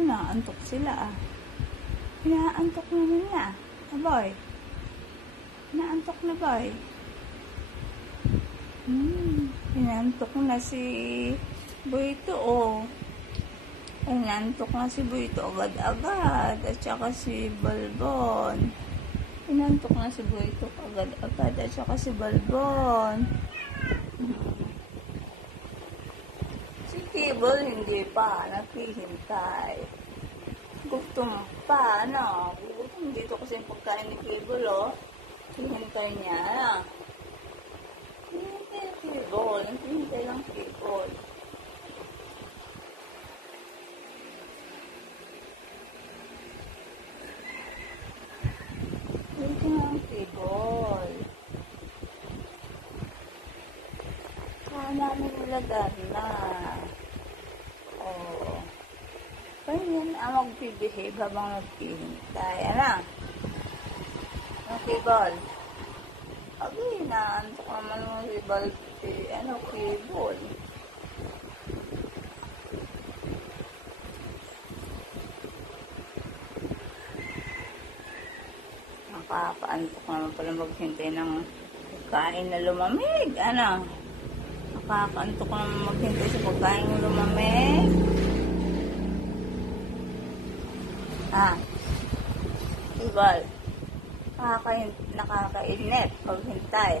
Inaantok sila ah. Inaantok naman na. Boy. Inaantok na boy. Inaantok na si Boyto oh. Inantok na si Boyto agad-agad at saka si Balbon. Inantok na si Boyto agad-agad at saka si Balbon. Si Cable hindi pa naghihintay. Gutom pa, ano? Gutom dito kasi yung pagkain ni Cable, oh. Hihintay niya, ano? Hihintay ang Cable. Hihintay lang Cable. Hihintay lang Cable. Saan namin nilagay na? Oh. Kaya yan ang mag-behave habang naghihintay. Ano? Ang Cable. Abi, naantok naman mo si Cable. Nakakaantok naman pala maghintay ng pagkain na lumamig. Ano? Nakakaantok naman maghintay sa pagkain na lumamig. Cable. Nakakainit paghintay.